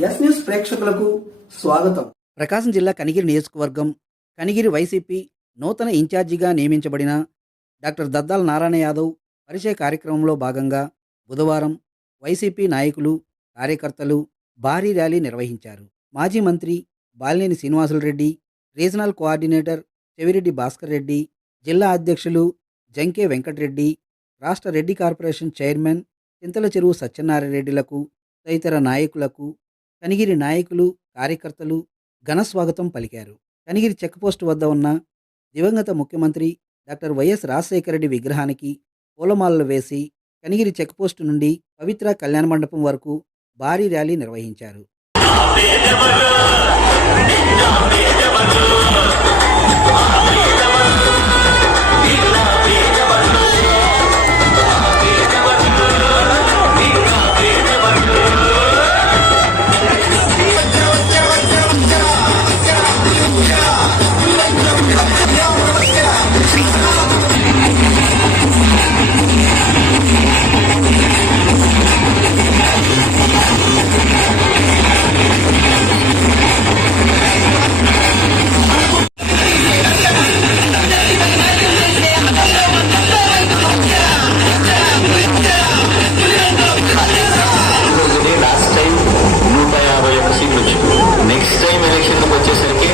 Yes news ప్రేక్షకులకు స్వాగతం. ప్రకాశం జిల్లా కనిగిరి నియోజకవర్గం కనిగిరి వైసీపీ నూతన ఇన్ఛార్జిగా నియమించబడిన డాక్టర్ దద్దాల నారాయణ యాదవ్ పరిచయ కార్యక్రమంలో భాగంగా బుధవారం వైసీపీ నాయకులు కార్యకర్తలు భారీ ర్యాలీ నిర్వహించారు. మాజీ మంత్రి బాలినేని శ్రీనివాసులరెడ్డి రీజనల్ కోఆర్డినేటర్ చెవిరెడ్డి భాస్కర్ రెడ్డి జిల్లా అధ్యక్షులు జంకే వెంకటరెడ్డి రాష్ట్ర రెడ్డి కార్పొరేషన్ చైర్మన్ చింతల చెరువు సత్యనారాయణ రెడ్డిలకు తదితర నాయకులకు కనిగిరి నాయకులు కార్యకర్తలు ఘన స్వాగతం పలికారు. కనిగిరి చెక్పోస్ట్ వద్ద ఉన్న దివంగత ముఖ్యమంత్రి డాక్టర్ వైఎస్ రాజశేఖర రెడ్డి విగ్రహానికి పూలమాలలు వేసి కనిగిరి చెక్పోస్ట్ నుండి పవిత్ర కళ్యాణ మండపం వరకు భారీ ర్యాలీ నిర్వహించారు. నెక్స్ట్ టైం ఎలక్షన్కి వచ్చేసరికి